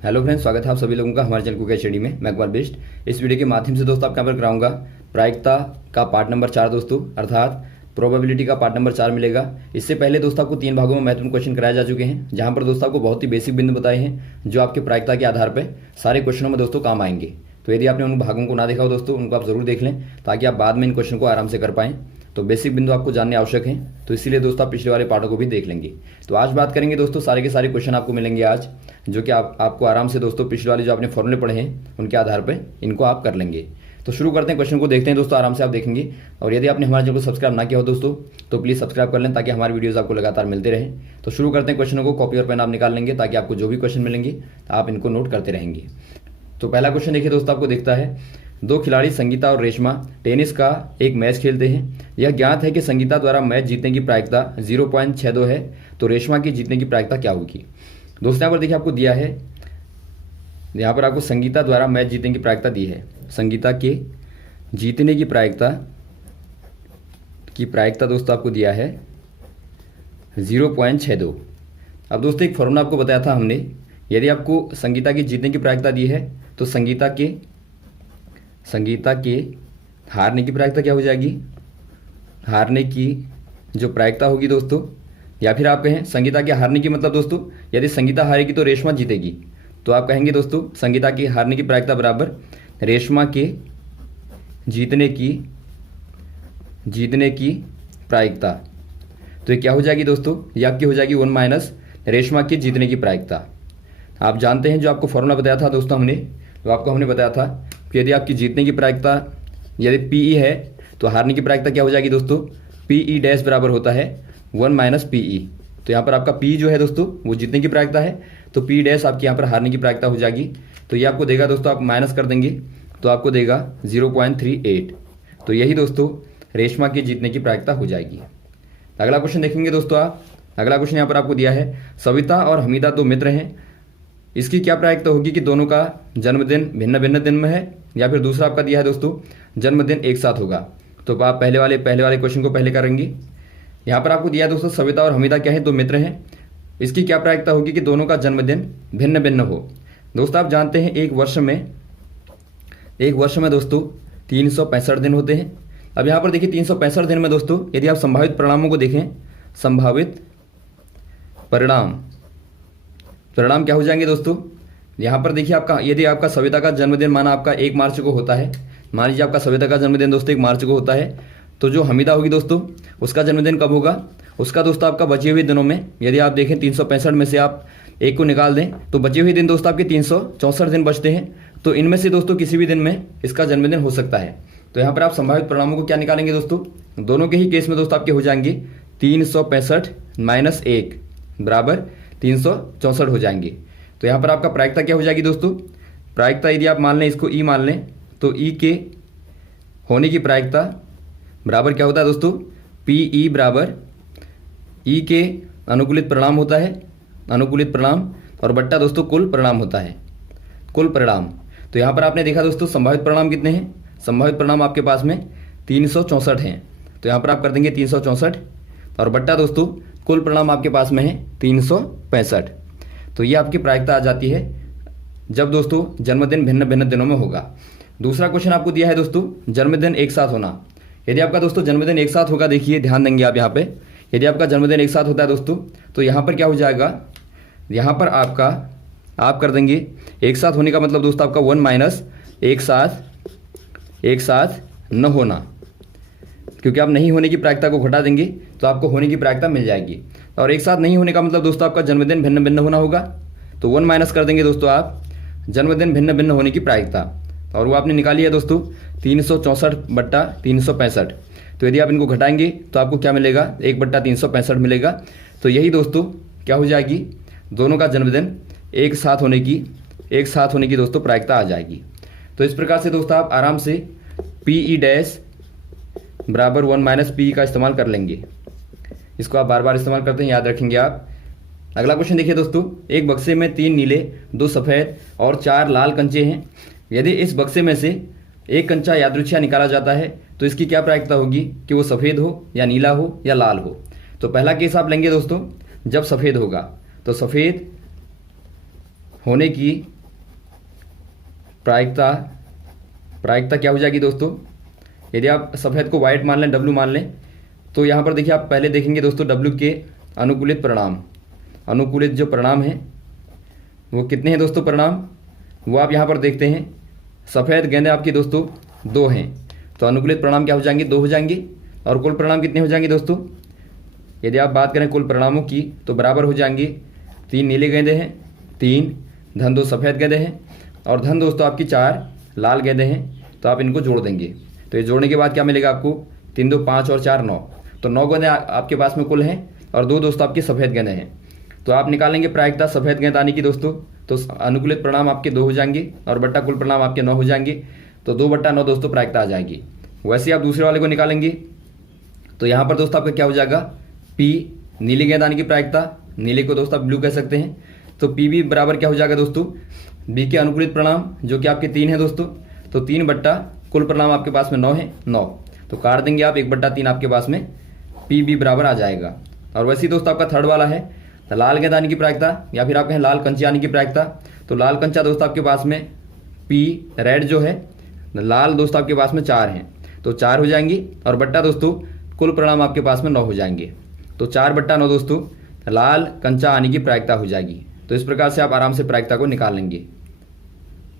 Hello friends, स्वागत है आप सभी लोगों का हमारे चैनल कुकिंग स्टडी में। मैं अकबर बेस्ट इस वीडियो के माध्यम से दोस्तों आपके यहाँ पर कराऊंगा प्रायिकता का पार्ट नंबर 4 दोस्तों, अर्थात प्रोबेबिलिटी का पार्ट नंबर 4 मिलेगा। इससे पहले दोस्तों आपको 3 भागों में महत्वपूर्ण क्वेश्चन कराए जा चुके हैं, जहां पर दोस्तों आपको बहुत ही बेसिक बिंदु बताए हैं जो आपके प्रायिकता के आधार पर सारे क्वेश्चनों में दोस्तों काम आएंगे। तो यदि आपने उन भागों को ना देखा हो दोस्तों, उनको आप जरूर देख लें ताकि आप बाद में इन क्वेश्चन को आराम से कर पाएं। तो बेसिक बिंदु आपको जानने आवश्यक हैं, तो इसीलिए दोस्तों आप पिछले वाले पार्टों को भी देख लेंगे। तो आज बात करेंगे दोस्तों, सारे के सारे क्वेश्चन आपको मिलेंगे आज, जो कि आपको आराम से दोस्तों पिछले वाले जो आपने फॉर्मूले पढ़े हैं उनके आधार पर इनको आप कर लेंगे। तो शुरू करते हैं, क्वेश्चन को देखते हैं दोस्तों, आराम से आप देखेंगे। और यदि आपने हमारे चैनल को सब्सक्राइब ना किया हो दोस्तों, तो प्लीज़ सब्सक्राइब कर लें ताकि हमारी वीडियोस आपको लगातार मिलते रहें। तो शुरू करते हैं, क्वेश्चनों को कॉपी और पेन आप निकाल लेंगे ताकि आपको जो भी क्वेश्चन मिलेंगे आप इनको नोट करते रहेंगे। तो पहला क्वेश्चन देखिए दोस्तों, आपको दिखता है, 2 खिलाड़ी संगीता और रेशमा टेनिस का एक मैच खेलते हैं। यह ज्ञात है कि संगीता द्वारा मैच जीतने की प्रायिकता 0.62 है, तो रेशमा की जीतने की प्रायिकता क्या होगी। दोस्तों यहाँ पर देखिए आपको दिया है, यहाँ पर आपको संगीता द्वारा मैच जीतने की प्रायिकता दी है। संगीता के जीतने की प्रायिकता दोस्तों आपको दिया है 0.62। अब दोस्तों एक फॉर्मूला आपको बताया था हमने, यदि आपको संगीता की जीतने की प्रायिकता दी है तो संगीता के हारने की प्रायिकता क्या हो जाएगी, हारने की जो प्रायिकता होगी दोस्तों, या फिर आप कहें संगीता के हारने की मतलब दोस्तों, यदि संगीता हारेगी तो रेशमा जीतेगी, तो आप कहेंगे दोस्तों संगीता की हारने की प्रायिकता बराबर रेशमा के जीतने की प्रायिकता। तो ये क्या हो जाएगी दोस्तों, ये आपकी हो जाएगी 1 माइनस रेशमा की जीतने की प्रायिकता। आप जानते हैं जो आपको फॉर्मूला बताया था दोस्तों हमने, तो आपको हमने बताया था कि यदि आपकी जीतने की प्रायिकता यदि पीई है तो हारने की प्रायिकता क्या हो जाएगी दोस्तों, पीई डैश बराबर होता है 1 माइनस पीई। तो यहाँ पर आपका पी जो है दोस्तों वो जीतने की प्रायिकता है, तो पी डैश आपकी यहाँ पर हारने की प्रायिकता हो जाएगी। तो ये आपको देगा दोस्तों, आप माइनस कर देंगे तो आपको देगा 0.38। तो यही दोस्तों रेशमा की जीतने की प्रायिकता हो जाएगी। अगला क्वेश्चन देखेंगे दोस्तों आप, अगला क्वेश्चन यहाँ पर आपको दिया है, सविता और हमीदा 2 मित्र हैं, इसकी क्या प्रायिकता होगी कि दोनों का जन्मदिन भिन्न भिन्न दिन में है, या फिर दूसरा आपका दिया है दोस्तों जन्मदिन एक साथ होगा। तो आप पहले वाले क्वेश्चन को पहले करेंगे। यहाँ पर आपको दिया है दोस्तों सविता और हमीदा क्या है, 2 मित्र हैं, इसकी क्या प्रायिकता होगी कि दोनों का जन्मदिन भिन्न भिन्न हो। दोस्तों आप जानते हैं एक वर्ष में दोस्तों 365 दिन होते हैं। अब यहाँ पर देखिए 365 दिन में दोस्तों यदि आप संभावित परिणामों को देखें, संभावित परिणाम क्या हो जाएंगे दोस्तों, यहाँ पर देखिए आपका यदि आपका सविता का जन्मदिन माना आपका 1 मार्च को होता है, मान लीजिए आपका सविता का जन्मदिन दोस्तों 1 मार्च को होता है, तो जो हमीदा होगी दोस्तों उसका जन्मदिन कब होगा, उसका दोस्तों आपका बचे हुए दिनों में यदि आप देखें 365 में से आप 1 को निकाल दें तो बचे हुए दिन दोस्तों आपके 364 दिन बचते हैं। तो इनमें से दोस्तों किसी भी दिन में इसका जन्मदिन हो सकता है। तो यहाँ पर आप संभावित परिणामों को क्या निकालेंगे दोस्तों, दोनों के ही केस में दोस्तों आपके हो जाएंगे 365 माइनस 1 बराबर 364 हो जाएंगे। तो यहाँ पर आपका प्रायिकता क्या हो जाएगी दोस्तों, प्रायिकता यदि आप मान लें, इसको ई मान लें, तो ई के होने की प्रायिकता बराबर क्या होता है दोस्तों, पी ई बराबर ई के अनुकूलित परिणाम होता है, अनुकूलित परिणाम, और बट्टा दोस्तों कुल परिणाम होता है, कुल परिणाम। तो यहाँ पर आपने देखा दोस्तों संभावित परिणाम कितने हैं, संभावित परिणाम आपके पास में 364 हैं। तो यहाँ पर आप कर देंगे 364 और बट्टा दोस्तों कुल परिणाम आपके पास में है 365। तो ये आपकी प्रायिकता आ जाती है जब दोस्तों जन्मदिन भिन्न भिन्न दिनों में होगा। दूसरा क्वेश्चन आपको दिया है दोस्तों जन्मदिन एक साथ होना। यदि आपका दोस्तों जन्मदिन एक साथ होगा, देखिए ध्यान देंगे आप यहाँ पे, यदि आपका जन्मदिन एक साथ होता है दोस्तों तो यहाँ पर क्या हो जाएगा, यहाँ पर आपका आप कर देंगे एक साथ होने का मतलब दोस्तों आपका 1 माइनस एक साथ न होना, क्योंकि आप नहीं होने की प्रायिकता को घटा देंगे तो आपको होने की प्रायिकता मिल जाएगी। और एक साथ नहीं होने का मतलब दोस्तों आपका जन्मदिन भिन्न भिन्न होना होगा, तो 1 माइनस कर देंगे दोस्तों आप जन्मदिन भिन्न भिन्न होने की प्रायिकता, और वो आपने निकाली है दोस्तों 364 बट्टा 365। तो यदि आप इनको घटाएंगे तो आपको क्या मिलेगा, 1 बट्टा 365 मिलेगा। तो यही दोस्तों क्या हो जाएगी, दोनों का जन्मदिन एक साथ होने की दोस्तों प्रायिकता आ जाएगी। तो इस प्रकार से दोस्तों आप आराम से पी ई डैश बराबर 1 माइनस पी का इस्तेमाल कर लेंगे। इसको आप बार बार इस्तेमाल करते हैं, याद रखेंगे आप। अगला क्वेश्चन देखिए दोस्तों, एक बक्से में 3 नीले 2 सफ़ेद और 4 लाल कंचे हैं। यदि इस बक्से में से एक कंचा यादृच्छिक निकाला जाता है तो इसकी क्या प्रायिकता होगी कि वो सफ़ेद हो या नीला हो या लाल हो। तो पहला केस आप लेंगे दोस्तों जब सफ़ेद होगा, तो सफ़ेद होने की प्रायिकता क्या हो जाएगी दोस्तों? यदि आप सफ़ेद को वाइट मान लें, W मान लें, तो यहाँ पर देखिए आप पहले देखेंगे दोस्तों W के अनुकूलित जो परिणाम हैं वो कितने हैं दोस्तों? परिणाम वो आप यहाँ पर देखते हैं, सफ़ेद गेंदें आपकी दोस्तों 2 हैं, तो अनुकूलित परिणाम क्या हो जाएंगे? 2 हो जाएंगे। और कुल परिणाम कितने हो जाएंगे दोस्तों? यदि आप बात करें कुल परिणामों की तो बराबर हो जाएंगे, 3 नीले गेंदे हैं, 3 धन 2 सफ़ेद गेंदे हैं और धन दोस्तों आपकी 4 लाल गेंदे हैं। तो आप इनको जोड़ देंगे, तो ये जोड़ने के बाद क्या मिलेगा आपको? 3 2 5 और 4 9, तो 9 गेंदें आपके पास में कुल हैं और 2 दोस्तों आपकी सफ़ेद गेंदें हैं। तो आप निकालेंगे प्रायिकता सफ़ेद गेंद आने की दोस्तों, तो अनुकूलित परिणाम आपके 2 हो जाएंगे और बट्टा कुल परिणाम आपके 9 हो जाएंगे, तो 2/9 दोस्तों प्रायिकता आ जाएगी। वैसे आप दूसरे वाले को निकालेंगे तो यहाँ पर दोस्तों आपका क्या हो जाएगा? P नीली गेंद आने की प्रायिकता, नीले को दोस्तों आप ब्लू कह सकते हैं, तो PB बराबर क्या हो जाएगा दोस्तों? B के अनुकूलित परिणाम जो कि आपके 3 है दोस्तों, तो 3 बट्टा कुल परिणाम आपके पास में 9 है, 9, तो काट देंगे आप 1/3 आपके पास में PB बराबर आ जाएगा। और वैसे ही दोस्तों आपका थर्ड वाला है लाल गेंद आने की प्रायिकता या फिर आप कहें लाल कंचे आने की प्रायिकता, तो लाल कंचा दोस्तों आपके पास में P रेड जो है लाल दोस्तों आपके पास में 4 हैं, तो 4 हो जाएंगी और बट्टा दोस्तों कुल परिणाम आपके पास में 9 हो जाएंगे, तो 4/9 दोस्तों लाल कंचा आने की प्रायिकता हो जाएगी। तो इस प्रकार से आप आराम से प्रायिकता को निकाल लेंगे।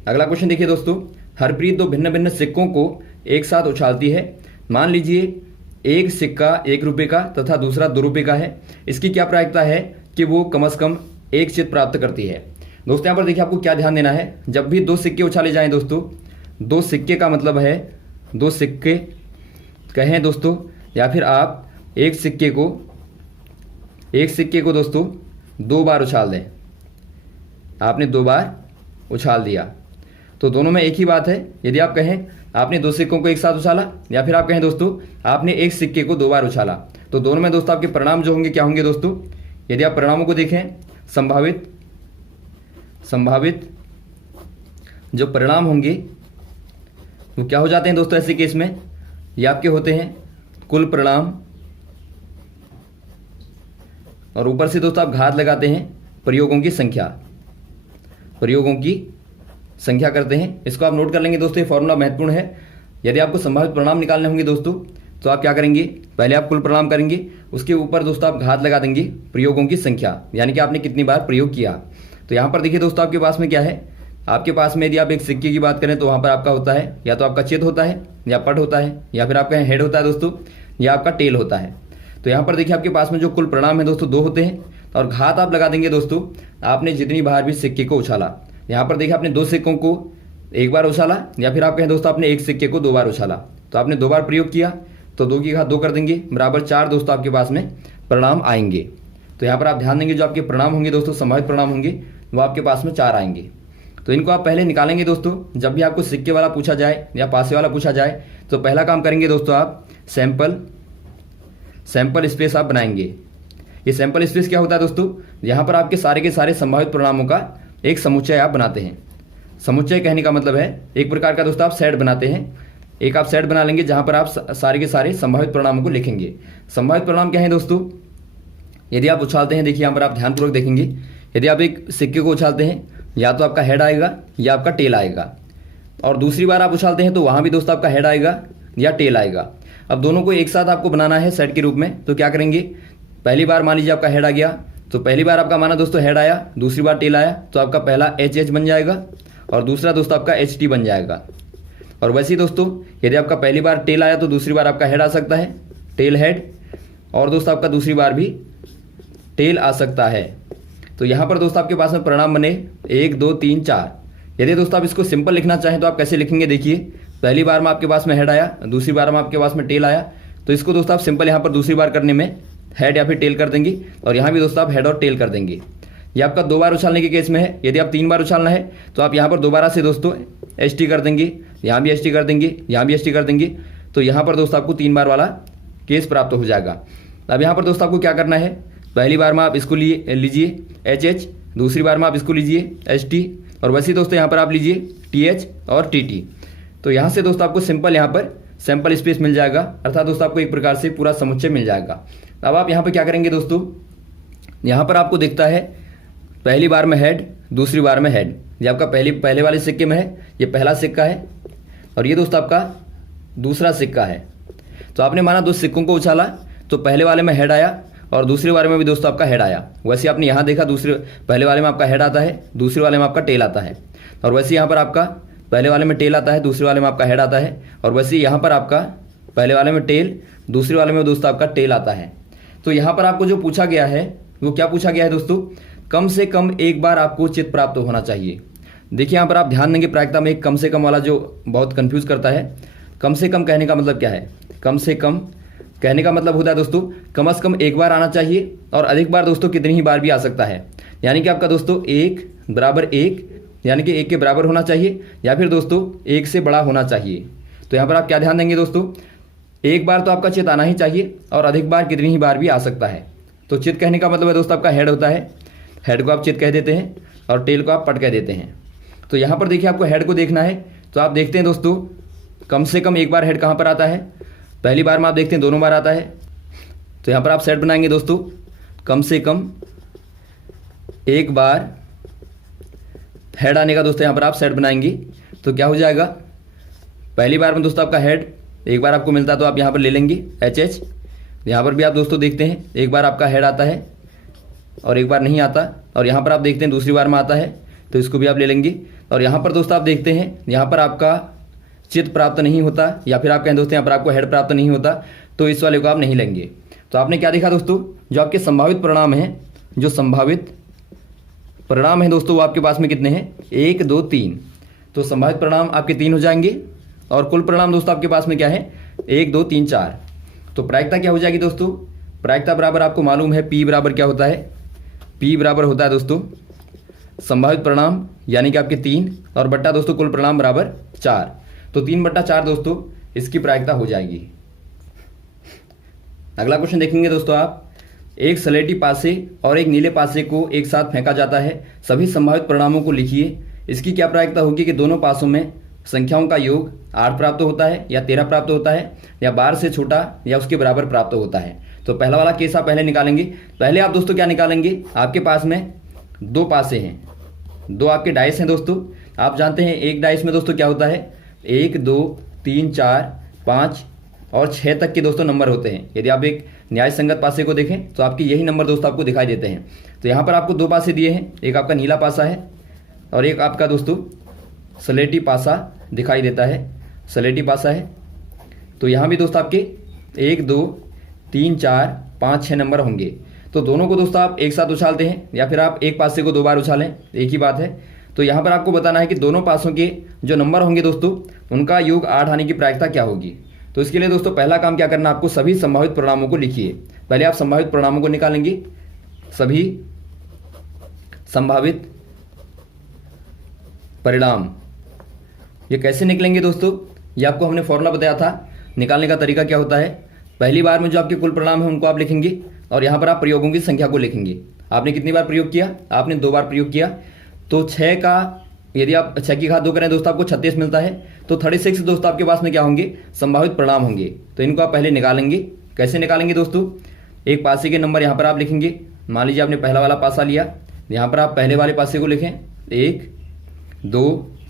अगला क्वेश्चन देखिए दोस्तों, हरप्रीत 2 भिन्न भिन्न सिक्कों को एक साथ उछालती है। मान लीजिए एक सिक्का 1 रुपये का तथा दूसरा 2 रुपये का है। इसकी क्या प्रायिकता है कि वो कम से कम एक चित प्राप्त करती है? दोस्तों यहाँ पर देखिए आपको क्या ध्यान देना है, जब भी 2 सिक्के उछाले जाएं दोस्तों, 2 सिक्के का मतलब है 2 सिक्के कहें दोस्तों, या फिर आप एक सिक्के को दोस्तों 2 बार उछाल दें। आपने 2 बार उछाल दिया तो दोनों में एक ही बात है। यदि आप कहें आपने 2 सिक्कों को एक साथ उछाला या फिर आप कहें दोस्तों आपने एक सिक्के को 2 बार उछाला, तो दोनों में दोस्तों आपके परिणाम जो होंगे क्या होंगे दोस्तों? यदि आप परिणामों को देखें, संभावित जो परिणाम होंगे वो क्या हो जाते हैं दोस्तों ऐसे केस में? ये आपके होते हैं कुल परिणाम और ऊपर से दोस्तों आप घात लगाते हैं प्रयोगों की संख्या करते हैं। इसको आप नोट कर लेंगे दोस्तों, ये फॉर्मूला महत्वपूर्ण है। यदि आपको संभावित परिणाम निकालने होंगे दोस्तों तो आप क्या करेंगे? पहले आप कुल परिणाम करेंगे, उसके ऊपर दोस्तों आप घात लगा देंगे प्रयोगों की संख्या, यानी कि आपने कितनी बार प्रयोग किया। तो यहाँ पर देखिए दोस्तों आपके पास में क्या है, आपके पास में यदि आप एक सिक्के की बात करें तो वहाँ पर आपका होता है या तो आपका चित होता है या पट होता है या फिर आपका हेड होता है दोस्तों या आपका टेल होता है। तो यहाँ पर देखिए आपके पास में जो कुल परिणाम है दोस्तों 2 होते हैं और घात आप लगा देंगे दोस्तों आपने जितनी बार भी सिक्के को उछाला। यहाँ पर देखिए आपने 2 सिक्कों को 1 बार उछाला या फिर आप कहें दोस्तों आपने एक सिक्के को 2 बार उछाला, तो आपने 2 बार प्रयोग किया, तो 2 की घात 2 कर देंगे बराबर 4 दोस्तों आपके पास में परिणाम आएंगे। तो यहाँ पर आप ध्यान देंगे जो आपके परिणाम होंगे दोस्तों संभावित परिणाम होंगे वो आपके पास में 4 आएंगे। तो इनको आप पहले निकालेंगे दोस्तों। जब भी आपको सिक्के वाला पूछा जाए या पासे वाला पूछा जाए तो पहला काम करेंगे दोस्तों आप सैंपल स्पेस आप बनाएंगे। ये सैंपल स्पेस क्या होता है दोस्तों? यहाँ पर आपके सारे के सारे संभावित परिणामों का एक समुच्चय आप बनाते हैं। समुच्चय कहने का मतलब है एक प्रकार का दोस्तों आप सेट बनाते हैं। एक आप सेट बना लेंगे जहाँ पर आप सारे के सारे संभावित परिणामों को लिखेंगे। संभावित परिणाम क्या है दोस्तों? यदि आप उछालते हैं, देखिए यहाँ पर आप ध्यानपूर्वक देखेंगे, यदि आप एक सिक्के को उछालते हैं या तो आपका हेड आएगा या आपका टेल आएगा, और दूसरी बार आप उछालते हैं तो वहाँ भी दोस्तों आपका हेड आएगा या टेल आएगा। अब दोनों को एक साथ आपको बनाना है सेट के रूप में, तो क्या करेंगे? पहली बार मान लीजिए आपका हेड आ गया, तो पहली बार आपका माना दोस्तों हेड आया, दूसरी बार टेल आया, तो आपका पहला HH बन जाएगा और दूसरा दोस्तों आपका HT बन जाएगा। और वैसे ही दोस्तों यदि आपका पहली बार टेल आया तो दूसरी बार आपका हेड आ सकता है, टेल हेड, और दोस्तों आपका दूसरी बार भी टेल आ सकता है। तो यहाँ पर दोस्तों आपके पास में परिणाम बने 1 2 3 4। यदि दोस्तों आप इसको सिंपल लिखना चाहें तो आप कैसे लिखेंगे? देखिए पहली बार में आपके पास में हेड आया, दूसरी बार में आपके पास में टेल आया, तो इसको दोस्तों आप सिंपल यहाँ पर दूसरी बार करने में हेड या फिर टेल कर देंगे, और यहाँ भी दोस्तों आप हेड और टेल कर देंगे। ये आपका 2 बार उछालने के केस में है। यदि आप 3 बार उछालना है तो आप यहाँ पर दोबारा से दोस्तों HT कर देंगे, यहाँ भी HT कर देंगे, यहाँ भी HT कर देंगे, तो यहाँ पर दोस्तों आपको 3 बार वाला केस प्राप्त हो जाएगा। अब यहाँ पर दोस्तों आपको क्या करना है? पहली बार में आप इसको लीजिए HH, दूसरी बार में आप इसको लीजिए HT, और वैसे ही दोस्तों यहाँ पर आप लीजिए TH और TT। तो यहाँ से दोस्तों आपको सिंपल यहाँ पर सैंपल स्पेस मिल जाएगा, अर्थात दोस्तों आपको एक प्रकार से पूरा समुच्चय मिल जाएगा। अब आप यहाँ पर क्या करेंगे दोस्तों? यहाँ पर आपको दिखता है पहली बार में हेड, दूसरी बार में हेड। ये आपका पहले वाले सिक्के में है, ये पहला सिक्का है और ये दोस्तों आपका दूसरा सिक्का है। तो आपने माना दो सिक्कों को उछाला तो पहले वाले में हेड आया और दूसरे वाले में भी दोस्तों आपका हेड आया। वैसे आपने यहाँ देखा पहले वाले में आपका हेड आता है, दूसरे वाले में आपका टेल आता है। और वैसे यहाँ पर आपका पहले वाले में टेल आता है, दूसरे वाले में आपका हेड आता है। और वैसे यहाँ पर आपका पहले वाले में टेल, दूसरे वाले में दोस्तों आपका टेल आता है। तो यहाँ पर आपको जो पूछा गया है वो क्या पूछा गया है दोस्तों, कम से कम एक बार आपको चित्त प्राप्त होना चाहिए। देखिए यहाँ पर आप ध्यान देंगे प्रायिकता में एक कम से कम वाला जो बहुत कंफ्यूज करता है। कम से कम कहने का मतलब क्या है, कम से कम कहने का मतलब होता है दोस्तों कम से कम एक बार आना चाहिए और अधिक बार दोस्तों कितनी ही बार भी आ सकता है। यानी कि आपका दोस्तों 1 बराबर 1 यानी कि 1 के बराबर होना चाहिए या फिर दोस्तों 1 से बड़ा होना चाहिए। तो यहाँ पर आप क्या ध्यान देंगे दोस्तों, एक बार तो आपका चित आना ही चाहिए और अधिक बार कितनी ही बार भी आ सकता है। तो चित कहने का मतलब है दोस्तों आपका हेड होता है, हेड को आप चित कह देते हैं और टेल को आप पट कह देते हैं। तो यहाँ पर देखिए आपको हेड को देखना है तो आप देखते हैं दोस्तों कम से कम एक बार हेड कहाँ पर आता है, पहली बार में आप देखते हैं दोनों बार आता है। तो यहाँ पर आप सेट बनाएंगे दोस्तों, कम से कम एक बार हेड आने का दोस्तों यहाँ पर आप सेट बनाएंगे तो क्या हो जाएगा, पहली बार में दोस्तों आपका हेड एक बार आपको मिलता है तो आप यहाँ पर ले लेंगे HH। यहाँ पर भी आप दोस्तों देखते हैं एक बार आपका हेड आता है और एक बार नहीं आता। और यहाँ पर आप देखते हैं दूसरी बार में आता है तो इसको भी आप ले लेंगे। और यहाँ पर दोस्तों आप देखते हैं यहाँ पर आपका चित्त प्राप्त नहीं होता या फिर आप कहें दोस्तों यहाँ पर आपको हेड प्राप्त नहीं होता तो इस वाले को आप नहीं लेंगे। तो आपने क्या देखा दोस्तों, जो आपके संभावित परिणाम हैं, जो संभावित परिणाम है दोस्तों वो आपके पास में कितने हैं, 1 2 3। तो संभावित परिणाम आपके 3 हो जाएंगे और कुल परिणाम दोस्तों आपके पास में क्या है 1 2 3 4। तो प्रायिकता क्या हो जाएगी दोस्तों, प्रायिकता बराबर आपको मालूम है P बराबर क्या होता है, P बराबर होता है दोस्तों संभावित परिणाम यानी कि आपके 3 और बट्टा दोस्तों कुल परिणाम बराबर 4। तो 3/4 दोस्तों इसकी प्रायिकता हो जाएगी। अगला क्वेश्चन देखेंगे दोस्तों आप, एक सलेटी पासे और एक नीले पासे को एक साथ फेंका जाता है, सभी संभावित परिणामों को लिखिए। इसकी क्या प्रायिकता होगी कि दोनों पासों में संख्याओं का योग 8 प्राप्त होता है या 13 प्राप्त होता है या 12 से छोटा या उसके बराबर प्राप्त होता है। तो पहला वाला केस आप पहले निकालेंगे। पहले आप दोस्तों क्या निकालेंगे, आपके पास में 2 पासे हैं, 2 आपके डाइस हैं दोस्तों। आप जानते हैं एक डाइस में दोस्तों क्या होता है 1 2 3 4 5 और 6 तक के दोस्तों नंबर होते हैं। यदि आप एक न्याय संगत पासे को देखें तो आपके यही नंबर दोस्तों आपको दिखाई देते हैं। तो यहाँ पर आपको 2 पासे दिए हैं, एक आपका नीला पासा है और एक आपका दोस्तों सलेटी पासा दिखाई देता है, सलेटी पासा है। तो यहाँ भी दोस्तों आपके 1 2 3 4 5 6 नंबर होंगे। तो दोनों को दोस्तों आप एक साथ उछालते हैं या फिर आप एक पासे को 2 बार उछालें, एक ही बात है। तो यहाँ पर आपको बताना है कि दोनों पासों के जो नंबर होंगे दोस्तों उनका योग 8 आने की प्रायिकता क्या होगी। तो इसके लिए दोस्तों पहला काम क्या करना, आपको सभी संभावित परिणामों को लिखिए। पहले आप संभावित परिणामों को निकालेंगे, सभी संभावित परिणाम। ये कैसे निकलेंगे दोस्तों, ये आपको हमने फॉर्मूला बताया था। निकालने का तरीका क्या होता है, पहली बार में जो आपके कुल परिणाम है उनको आप लिखेंगे और यहाँ पर आप प्रयोगों की संख्या को लिखेंगे। आपने कितनी बार प्रयोग किया, आपने 2 बार प्रयोग किया। तो 6 का यदि आप 6 की घात 2 करें दोस्तों आपको 36 मिलता है। तो 36 दोस्तों आपके पास में क्या होंगे, संभावित परिणाम होंगे। तो इनको आप पहले निकालेंगे। कैसे निकालेंगे दोस्तों, एक पासे के नंबर यहाँ पर आप लिखेंगे। मान लीजिए आपने पहला वाला पासा लिया, यहाँ पर आप पहले वाले पासे को लिखें 1 2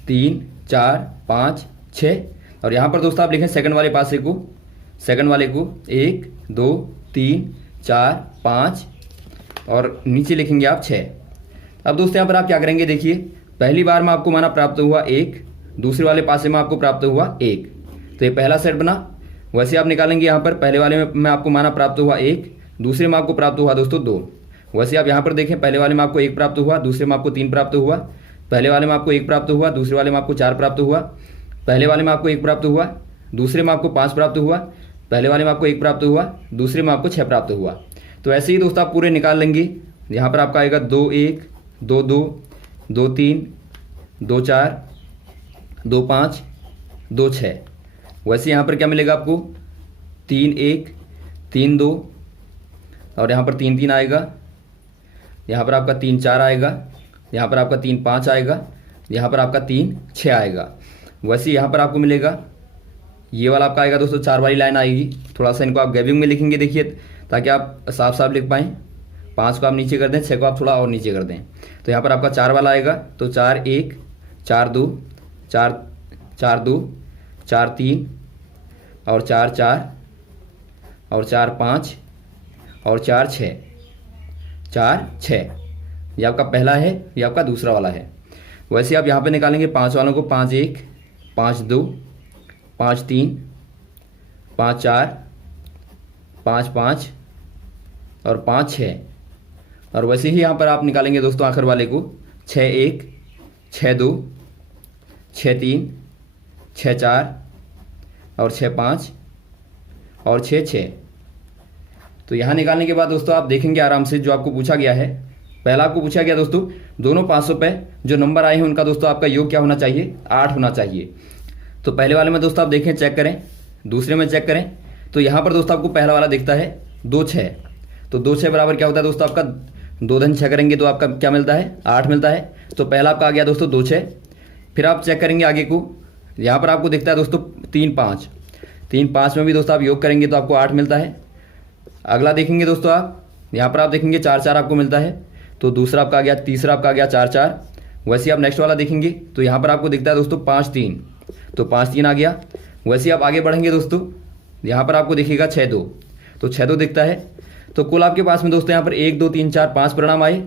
3 4 5 6 और यहाँ पर दोस्तों आप लिखें सेकंड वाले पासे को, सेकंड वाले को 1 2 3 4 5 और नीचे लिखेंगे आप 6। अब दोस्तों यहाँ पर आप क्या करेंगे, देखिए पहली बार में आपको माना प्राप्त हुआ 1, दूसरे वाले पासे में आपको प्राप्त हुआ 1। तो ये पहला सेट बना। वैसे आप निकालेंगे यहाँ पर पहले वाले में आपको माना प्राप्त हुआ 1, दूसरे में आपको प्राप्त हुआ दोस्तों 2। वैसे आप यहाँ पर देखें पहले वाले में आपको 1 प्राप्त हुआ, दूसरे में आपको 3 प्राप्त हुआ। पहले वाले में आपको 1 प्राप्त हुआ, दूसरे वाले में आपको 4 प्राप्त हुआ। पहले वाले में आपको 1 प्राप्त हुआ, दूसरे में आपको 5 प्राप्त हुआ। पहले वाले में आपको 1 प्राप्त हुआ, दूसरे में आपको 6 प्राप्त हुआ। तो ऐसे ही दोस्तों आप पूरे निकाल लेंगे। यहाँ पर आपका आएगा 2 1 2 2 2 3 2 4 2 5 2 6। वैसे यहाँ पर क्या मिलेगा आपको 3 1 3 2 और यहाँ पर 3 3 आएगा। यहाँ पर आपका 3 4 आएगा। यहाँ पर आपका 3 5 आएगा। यहाँ पर आपका 3 6 आएगा। वैसे यहाँ पर आपको मिलेगा ये वाला आपका आएगा दोस्तों 4 वाली लाइन आएगी। थोड़ा सा इनको आप गैपिंग में लिखेंगे देखिए ताकि आप साफ साफ लिख पाएँ। 5 को आप नीचे कर दें, 6 को आप थोड़ा और नीचे कर दें, तो यहाँ पर आपका 4 वाला आएगा। तो 4 1, 4 2, 4 4 2, 4 3 और 4 4 और 4 5 और 4 6, 4 6। ये आपका पहला है, ये आपका दूसरा वाला है। वैसे आप यहाँ पे निकालेंगे 5 वालों को, 5 1, 5 2, 5 3, 5 4, 5 5 और 5 6। और वैसे ही यहाँ पर आप निकालेंगे दोस्तों आखिर वाले को, 6 1, 6 2, 6 3, 6 4 और 6 5 और 6 6। तो यहाँ निकालने के बाद दोस्तों आप देखेंगे आराम से जो आपको पूछा गया है। पहला आपको पूछा गया दोस्तों दोनों 500 पे जो नंबर आए हैं उनका दोस्तों आपका योग क्या होना चाहिए, 8 होना चाहिए। तो पहले वाले में दोस्तों आप देखें, चेक करें, दूसरे में चेक करें। तो यहाँ पर दोस्तों आपको पहला वाला दिखता है 2 6। तो 2 6 बराबर क्या होता है दोस्तों आपका 2 धन 6 करेंगे तो आपका क्या मिलता है, 8 मिलता है। तो पहला आपका आ गया दोस्तों 2 6। फिर आप चेक करेंगे आगे को, यहाँ पर आपको दिखता है दोस्तों 3 5। 3 5 में भी दोस्तों आप योग करेंगे तो आपको 8 मिलता है। अगला देखेंगे दोस्तों आप, यहाँ पर आप देखेंगे 4 4 आपको मिलता है। तो दूसरा आपका आ गया, तीसरा आपका आ गया 4 4। वैसे आप नेक्स्ट वाला देखेंगे तो यहाँ पर आपको दिखता है दोस्तों 5 3। तो 5 3 आ गया। वैसे आप आगे बढ़ेंगे दोस्तों, यहाँ पर आपको दिखेगा 6 2। तो 6 2 दिखता है। तो कुल आपके पास में दोस्तों यहाँ पर 1 2 3 4 5 परिणाम आए।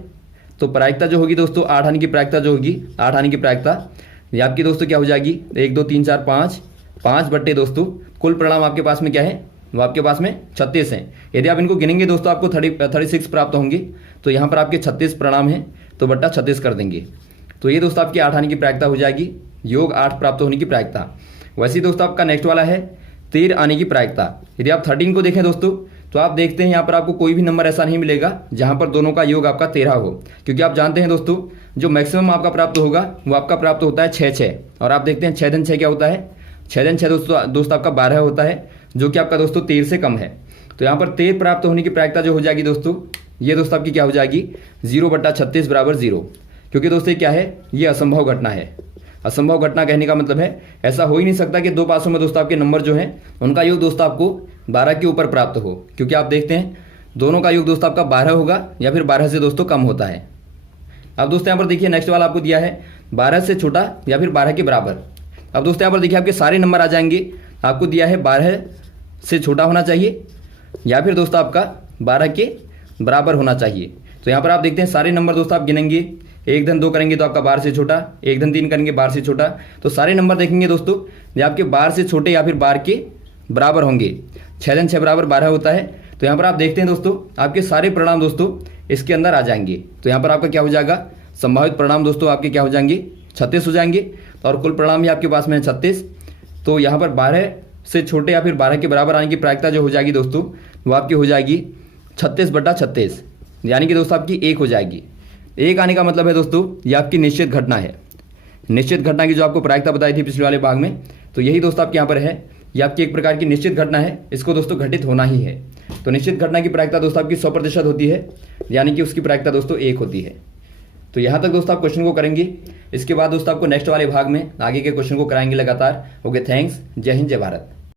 तो प्रायिकता जो होगी दोस्तों 8 आने की प्रायिकता जो होगी, 8 आने की प्रायिकता ये आपकी दोस्तों क्या हो जाएगी, 1 2 3 4 5, 5 बट्टे दोस्तों कुल परिणाम आपके पास में क्या है, वो आपके पास में 36 हैं। यदि आप इनको गिनेंगे दोस्तों आपको 36 प्राप्त होंगे। तो यहाँ पर आपके 36 परिणाम हैं, तो बट्टा 36 कर देंगे। तो ये दोस्तों आपकी 8 आने की प्रायिकता हो जाएगी, योग 8 प्राप्त होने की प्रायिकता। वैसे ही दोस्तों आपका नेक्स्ट वाला है 13 आने की प्रायिकता। यदि आप 13 को देखें दोस्तों तो आप देखते हैं यहाँ पर आपको कोई भी नंबर ऐसा नहीं मिलेगा जहाँ पर दोनों का योग आपका 13 हो, क्योंकि आप जानते हैं दोस्तों जो मैक्सिमम आपका प्राप्त होगा वो आपका प्राप्त होता है 6 6। और आप देखते हैं 6 धन 6 क्या होता है, 6 धन 6 दोस्तों आपका 12 होता है, जो कि आपका दोस्तों 13 से कम है। तो यहाँ पर 13 प्राप्त होने की प्रायिकता जो हो जाएगी दोस्तों, ये दोस्तों आपकी क्या हो जाएगी, 0/36 बराबर 0। क्योंकि दोस्तों ये क्या है, ये असंभव घटना है। असंभव घटना कहने का मतलब है ऐसा हो ही नहीं सकता कि दो पासों में दोस्तों आपके नंबर जो हैं उनका योग दोस्तों आपको 12 के ऊपर प्राप्त हो, क्योंकि आप देखते हैं दोनों का योग दोस्तों आपका 12 होगा या फिर 12 से दोस्तों कम होता है। अब दोस्तों यहाँ पर देखिए नेक्स्ट वाला आपको दिया है 12 से छोटा या फिर 12 के बराबर। अब दोस्तों यहाँ पर देखिए आपके सारे नंबर आ जाएंगे। आपको दिया है 12 से छोटा होना चाहिए या फिर दोस्तों आपका 12 के बराबर होना चाहिए। तो यहाँ पर आप देखते हैं सारे नंबर दोस्तों आप गिनेंगे, 1 धन 2 करेंगे तो आपका 12 से छोटा, 1 धन 3 करेंगे 12 से छोटा। तो सारे नंबर देखेंगे दोस्तों ये आपके 12 से छोटे या फिर 12 के बराबर होंगे। 6 धन 6 बराबर 12 होता है। तो यहाँ पर आप देखते हैं दोस्तों आपके सारे परिणाम दोस्तों इसके अंदर आ जाएंगे। तो यहाँ पर आपका क्या हो जाएगा, संभावित परिणाम दोस्तों आपके क्या हो जाएंगे, 36 हो जाएंगे। और कुल परिणाम भी आपके पास में है 36। तो यहाँ पर 12 से छोटे या फिर 12 के बराबर आने की प्रायिकता जो हो जाएगी दोस्तों वो आपकी हो जाएगी 36/36, यानी कि दोस्तों आपकी 1 हो जाएगी। 1 आने का मतलब है दोस्तों ये आपकी निश्चित घटना है। निश्चित घटना की जो आपको प्रायिकता बताई थी पिछले वाले भाग में, तो यही दोस्तों आपके यहाँ पर है। ये आपकी एक प्रकार की निश्चित घटना है, इसको दोस्तों घटित होना ही है। तो निश्चित घटना की प्रायिकता दोस्तों आपकी 100% होती है, यानी कि उसकी प्रायिकता दोस्तों 1 होती है। तो यहाँ तक दोस्तों आप क्वेश्चन को करेंगे। इसके बाद दोस्तों आपको नेक्स्ट वाले भाग में आगे के क्वेश्चन को कराएंगे लगातार। Okay, thanks. जय हिंद, जय भारत।